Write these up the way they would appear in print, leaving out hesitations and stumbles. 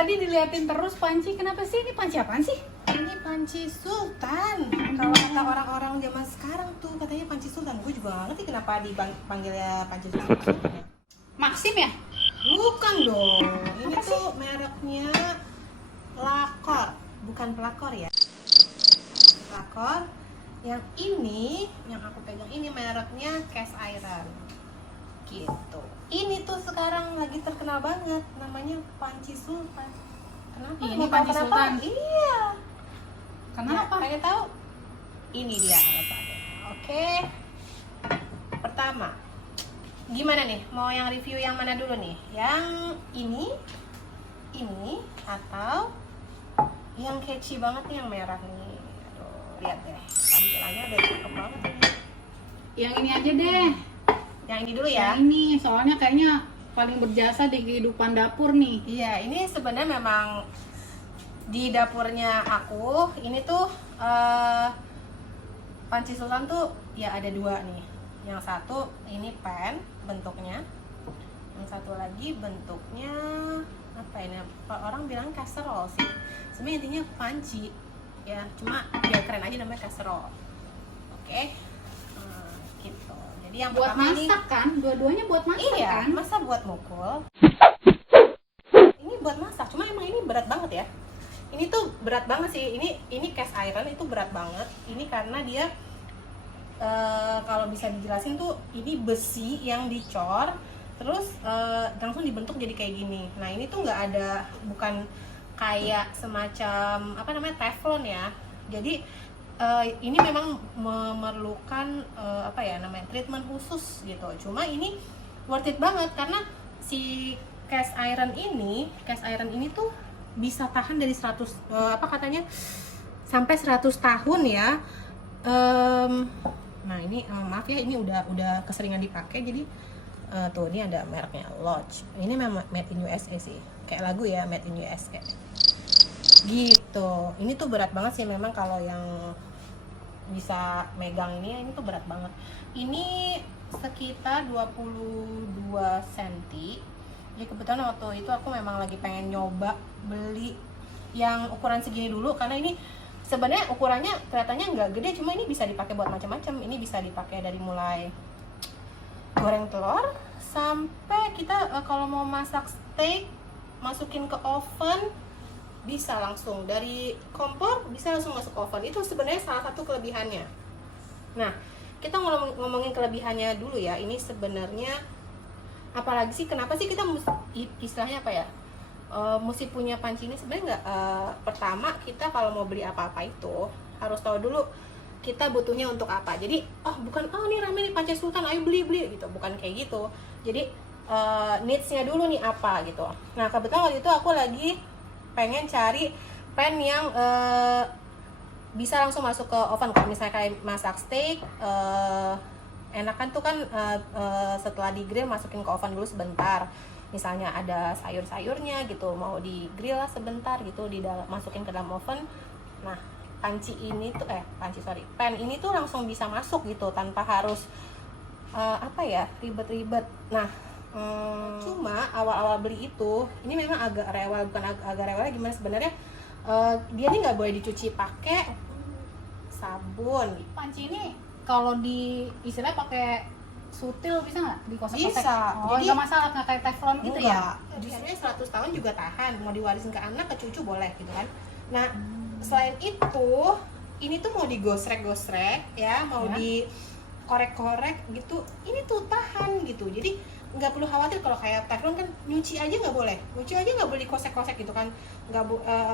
tadi diliatin terus panci. Kenapa sih ini panci apaan sih? Ini panci sultan. Kalau kata orang-orang zaman sekarang tuh katanya panci sultan. Gue juga gak ngerti kenapa dipanggilnya panci sultan. Maxim ya? Bukan dong. Ini tuh mereknya Lakor, bukan pelakor ya. Lakor. Yang ini, yang aku pegang ini mereknya Cast Iron. Gitu. Ini tuh sekarang lagi terkenal banget, namanya panci sultan. Kenapa? Ini Mau tahu panci kenapa? sultan? Iya. Kenapa? Ya, pengen tahu? Ini dia alasannya. Oke. Pertama, gimana nih? Mau yang review yang mana dulu nih? Yang ini, atau yang catchy banget nih yang merah nih? Aduh, lihat deh, tampilannya udah cakep banget ini. Yang ini aja deh. Yang ini dulu ya. Yang ini soalnya kayaknya paling berjasa di kehidupan dapur nih. Iya, ini sebenarnya memang di dapurnya aku. Ini tuh panci sultan tuh ya ada dua nih. Yang satu ini pan bentuknya. Yang satu lagi bentuknya apa ini? Orang bilang casserole sih. Sebenarnya intinya panci ya, cuma biar keren aja namanya casserole. Oke. Gitu. Jadi yang Buat pertama masak kan? Dua-duanya buat masak iya, kan? masa buat mukul? Ini buat masak, cuma emang ini berat banget ya. Ini tuh berat banget sih. Ini cast iron itu berat banget. Ini karena dia kalau bisa dijelasin tuh ini besi yang dicor terus langsung dibentuk jadi kayak gini. Nah, ini tuh nggak ada, bukan kayak semacam apa namanya teflon ya. Jadi ini memang memerlukan apa ya namanya treatment khusus gitu. Cuma ini worth it banget karena si cast iron ini tuh bisa tahan dari 100 apa katanya sampai 100 tahun ya. Nah ini maaf ya, ini udah keseringan dipakai jadi tuh ini ada mereknya Lodge. Ini memang made in USA sih, kayak lagu ya, made in USA gitu. Ini tuh berat banget sih memang kalau yang bisa megang ini tuh berat banget. Ini sekitar 22 cm. Jadi kebetulan waktu itu aku memang lagi pengen nyoba beli yang ukuran segini dulu karena ini sebenarnya ukurannya kelihatannya nggak gede, cuma ini bisa dipakai buat macam-macam. Ini bisa dipakai dari mulai goreng telur sampai kita kalau mau masak steak masukin ke oven, bisa langsung dari kompor bisa langsung masuk oven. Itu sebenarnya salah satu kelebihannya. Nah, kita ngomongin kelebihannya dulu ya. Ini sebenarnya apalagi sih, kenapa sih kita istilahnya apa ya, mesti punya panci ini? Sebenarnya nggak pertama kita kalau mau beli apa-apa itu harus tahu dulu kita butuhnya untuk apa. Jadi bukan ini rame nih panci sultan ayo beli gitu, bukan kayak gitu. Jadi needs-nya dulu nih apa gitu. Nah, kebetulan waktu itu aku lagi pengen cari pan yang bisa langsung masuk ke oven. Kalau misalnya kayak masak steak, enakan tuh kan setelah di grill masukin ke oven dulu sebentar. Misalnya ada sayur-sayurnya gitu, mau di grill lah sebentar gitu, masukin ke dalam oven. Nah, panci ini tuh pan ini tuh langsung bisa masuk gitu tanpa harus apa ya, ribet-ribet. Nah, cuma awal-awal beli itu ini memang agak rewel, bukan agak rewel gimana sebenarnya, dia ini nggak boleh dicuci pakai sabun. Panci ini kalau di istilah pakai sutil bisa nggak dikosek-kosek? Bisa. Jadi nggak masalah, nggak kayak teflon gitu ya? Justru 100 tahun juga tahan, mau diwarisin ke anak, ke cucu boleh gitu kan. Nah, selain itu ini tuh mau digosrek-gosrek ya, mau dikorek-korek gitu, ini tuh tahan gitu. Jadi nggak perlu khawatir. Kalau kayak teflon kan nyuci aja nggak boleh dikosek-kosek gitu kan,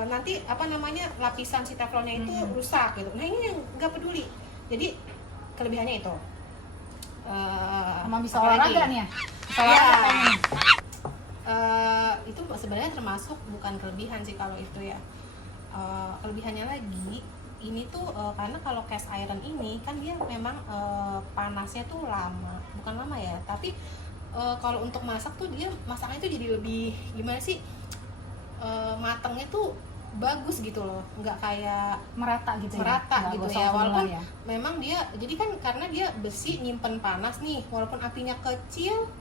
nanti apa namanya lapisan si teflonnya itu rusak gitu. Nah, ini yang nggak peduli. Jadi kelebihannya itu Sama bisa olahraga nih ya? Itu sebenarnya termasuk bukan kelebihan sih kalau itu ya. Kelebihannya lagi ini tuh karena kalau cast iron ini kan dia memang panasnya tuh bukan lama ya, tapi kalau untuk masak tuh dia masaknya tuh jadi lebih gimana sih, matangnya tuh bagus gitu loh, nggak kayak merata gitu ya, walaupun memang dia jadi kan karena dia besi nyimpen panas nih, walaupun apinya kecil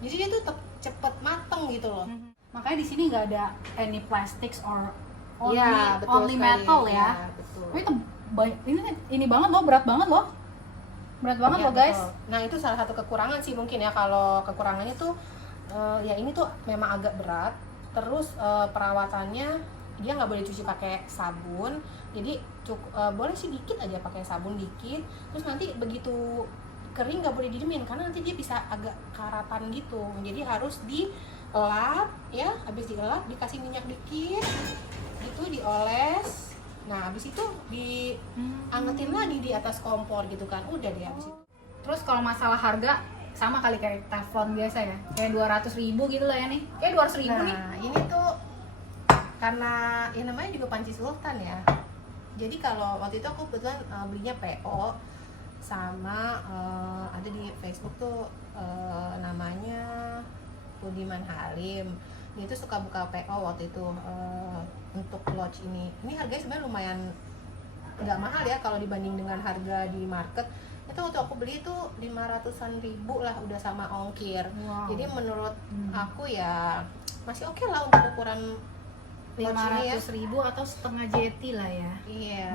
jadi dia tuh cepet mateng gitu loh. Makanya di sini nggak ada any plastics or only, Iya, betul only sekali. metal ya. Iya, betul. Oh, itu ini banget loh, berat banget loh. Berat banget Ya, loh guys. betul. Nah itu salah satu kekurangan sih mungkin ya, kalau kekurangannya tuh ya ini tuh memang agak berat. Terus perawatannya dia nggak boleh cuci pakai sabun, jadi boleh sih dikit aja pakai sabun dikit. Terus nanti begitu kering nggak boleh didiemin karena nanti dia bisa agak karatan gitu. Jadi harus dielap ya, habis dielap dikasih minyak dikit, itu dioles. Nah, habis itu diangetin lagi di atas kompor gitu kan. Udah deh habis itu. Terus kalau masalah harga sama kali kayak teflon biasa ya, kayak 200.000 gitu lah ya nih, kayak 200.000 nih. Nah, ini tuh karena ya namanya juga panci sultan ya. Jadi kalau waktu itu aku kebetulan belinya PO sama ada di Facebook tuh namanya Budiman Halim. Dia tuh suka buka PO waktu itu untuk lodge ini. Ini harganya sebenarnya lumayan nggak mahal ya kalau dibanding dengan harga di market. Itu waktu aku beli itu 500-an ribu lah udah sama ongkir. Wow. Jadi menurut aku ya masih oke lah untuk ukuran lodge ini ya. 500.000 atau setengah jeti lah ya. Iya,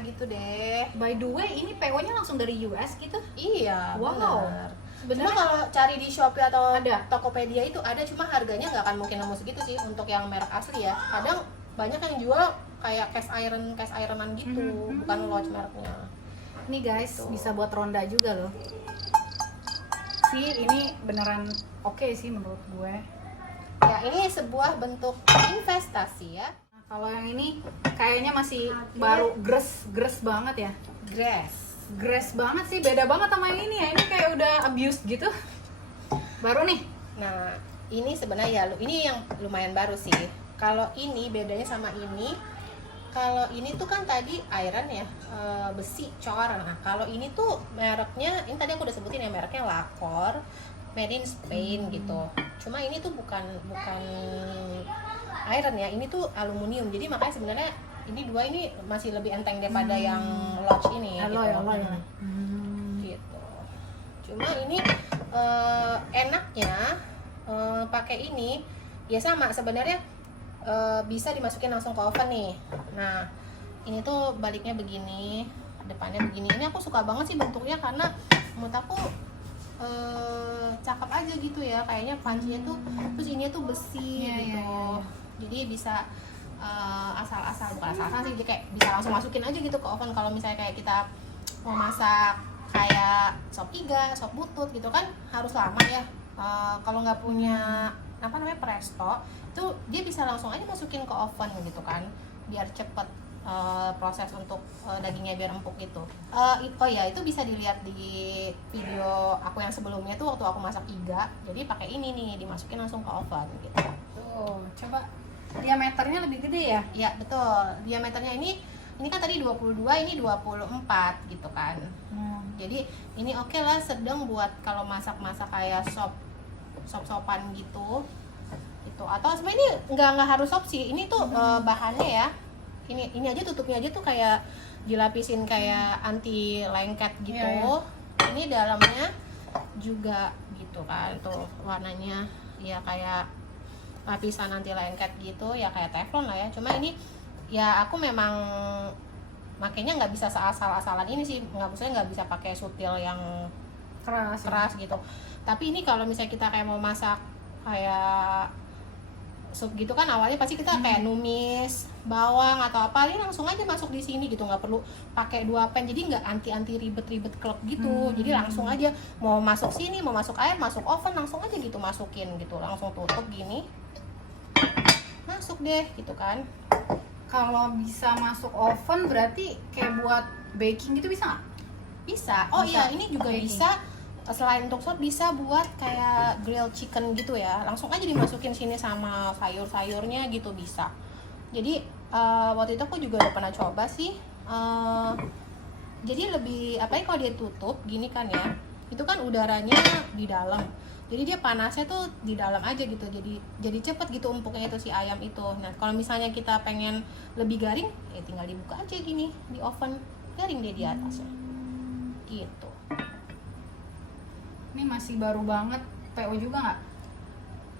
gitu deh. By the way, ini PO-nya langsung dari US gitu? Iya, Wow. benar. Cuma Sebenarnya kalau cari di Shopee atau Ada. Tokopedia itu ada, cuma harganya nggak akan mungkin nemu segitu sih untuk yang merek asli ya. Kadang banyak yang jual kayak cast ironan gitu, bukan lodge mereknya. ini guys Tuh. bisa buat ronda juga loh. Sih ini beneran oke sih menurut gue. Ya, ini sebuah bentuk investasi ya. Nah, kalau yang ini kayaknya masih baru gres banget ya. Grass. Banget sih, beda banget sama yang ini ya. Ini kayak udah abused gitu. Baru nih. Nah, ini sebenarnya ini yang lumayan baru sih. Kalau ini bedanya sama ini, kalau ini tuh kan tadi iron ya, besi cor. Nah, kalau ini tuh mereknya, ini tadi aku udah sebutin ya, mereknya Lacor, made in Spain gitu. Cuma ini tuh bukan iron ya, ini tuh aluminium. Jadi makanya sebenarnya ini dua ini masih lebih enteng daripada yang lodge ini Alloy. gitu. Cuma ini enaknya pakai ini ya sama sebenarnya, bisa dimasukin langsung ke oven nih. Nah, ini tuh baliknya begini, depannya begini. Ini aku suka banget sih bentuknya karena menurut aku cakep aja gitu ya, kayaknya pancinya tuh terus ini tuh besi gitu. Jadi bisa asal-asal, bukan asal-asal sih, jadi kayak bisa langsung masukin aja gitu ke oven. Kalau misalnya kayak kita mau masak kayak sop iga, sop butut gitu kan harus lama ya. Kalau nggak punya presto, itu dia bisa langsung aja masukin ke oven gitu kan, biar cepet proses untuk dagingnya biar empuk gitu. Oh ya, itu bisa dilihat di video aku yang sebelumnya tuh waktu aku masak iga. Jadi pakai ini nih, dimasukin langsung ke oven gitu. Tuh, coba diameternya lebih gede ya? Ya betul, diameternya ini kan tadi 22, ini 24 gitu kan. Jadi ini oke lah, sedang buat kalau masak-masak kayak sop-sopan gitu. Itu atau sebenarnya ini nggak harus sop sih. Ini tuh bahannya ya. Ini aja tutupnya aja tuh kayak dilapisin kayak anti lengket gitu. Iya. Ini dalamnya juga gitu kan, tuh warnanya ya kayak lapisan anti lengket gitu ya, kayak teflon lah ya. Cuma ini ya aku memang makanya nggak bisa asal-asalan ini sih, nggak bisa pakai sutil yang keras gitu. Tapi ini kalau misalnya kita kayak mau masak kayak sup gitu kan, awalnya pasti kita kayak numis bawang atau apa, ini langsung aja masuk di sini gitu, nggak perlu pakai 2 pan. Jadi nggak anti ribet klep gitu. Jadi langsung aja mau masuk sini, mau masuk air, masuk oven, langsung aja gitu masukin gitu, langsung tutup gini, masuk deh gitu kan. Kalau bisa masuk oven berarti kayak buat baking gitu bisa nggak? Bisa. Oh Bisa. iya, ini juga Baking. bisa. Selain untuk sop bisa buat kayak grilled chicken gitu ya, langsung aja dimasukin sini sama sayur-sayurnya gitu bisa. Jadi waktu itu aku juga udah pernah coba sih. Jadi lebih kalau dia tutup gini kan ya, itu kan udaranya di dalam, jadi dia panasnya tuh di dalam aja gitu, jadi cepet gitu empuknya itu si ayam itu. Nah kalau misalnya kita pengen lebih garing ya tinggal dibuka aja gini di oven, garing dia di atasnya gitu. Ini masih baru banget, PO juga nggak?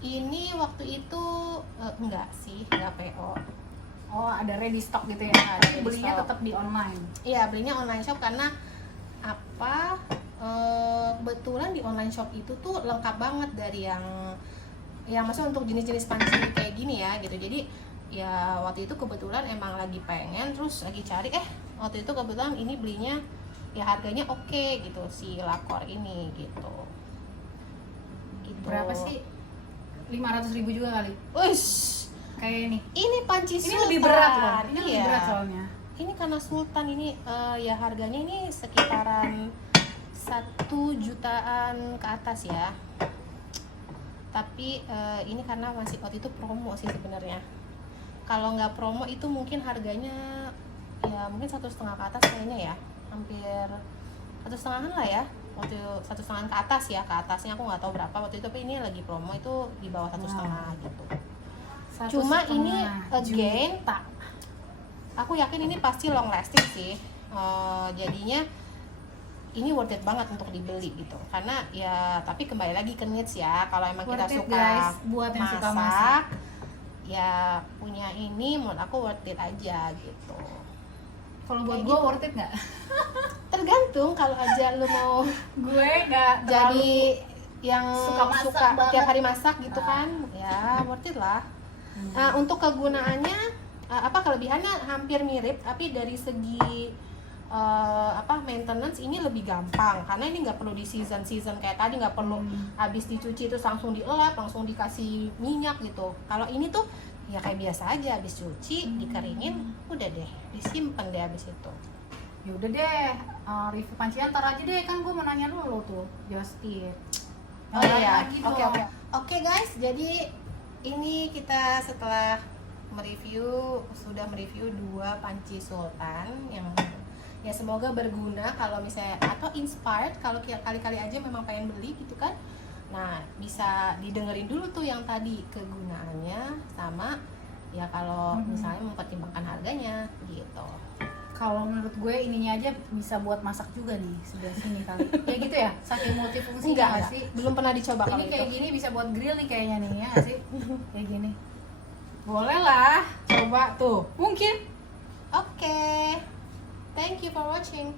Ini waktu itu enggak sih, enggak PO. Oh, ada ready stock gitu ya. Ada Tapi ready belinya stock. tetap di online. Iya, belinya online shop karena apa? Kebetulan di online shop itu tuh lengkap banget dari yang maksudnya untuk jenis-jenis panci kayak gini ya gitu. Jadi ya waktu itu kebetulan emang lagi pengen, terus lagi cari, waktu itu kebetulan ini belinya ya harganya oke gitu, si Lakor ini gitu. Berapa sih? 500.000 juga kali. Uish, Kayak ini panci ini sultan. lebih berat loh. Ini lebih Iya. berat soalnya. Ini karena sultan ini ya harganya ini sekitaran 1 jutaan ke atas ya. Tapi ini karena masih waktu itu promo sih sebenarnya. Kalau nggak promo itu mungkin harganya ya mungkin 1,5 ke atas kayaknya ya, hampir 1,5 lah ya. Waktu 1,5 ke atas ya, ke atasnya aku nggak tahu berapa waktu itu, tapi ini lagi promo itu di bawah 1,5 gitu. Cuma ini again tak. Aku yakin ini pasti long lasting sih. Jadinya ini worth it banget untuk dibeli gitu. Karena ya tapi kembali lagi ke needs ya. Kalau emang kita Worth it, suka guys, buat yang suka masak. ya punya ini menurut aku worth it aja gitu. Kalau buat Kayak gue gitu. worth it nggak? Tergantung kalau aja lu mau Gue nggak jadi yang suka masak suka banget. tiap hari masak gitu kan, ya worth it lah. Nah, untuk kegunaannya apa kelebihannya hampir mirip, tapi dari segi maintenance ini lebih gampang karena ini nggak perlu di season kayak tadi, nggak perlu habis dicuci terus langsung dielap langsung dikasih minyak gitu. Kalau ini tuh ya kayak biasa aja, habis cuci dikeringin udah deh disimpan deh habis itu. Ya udah deh, review pancinya ntar aja deh, kan gue mau nanya dulu tuh, just tip. Oh iya, Lagi oke dong. oke. Oke guys, jadi ini kita setelah sudah mereview 2 panci sultan yang ya semoga berguna kalau misalnya atau inspired kalau kali-kali aja memang pengen beli gitu kan. Nah, bisa didengerin dulu tuh yang tadi kegunaannya sama ya kalau misalnya mempertimbangkan harganya gitu. Kalau menurut gue ininya aja bisa buat masak juga nih sebelah sini kali. Ya gitu ya, saking multifungsi Enggak nggak sih? belum pernah dicoba kalau Ini kayak itu. gini bisa buat grill nih kayaknya nih ya nggak sih? Kayak gini. Boleh lah, coba tuh. Mungkin. Oke. Thank you for watching.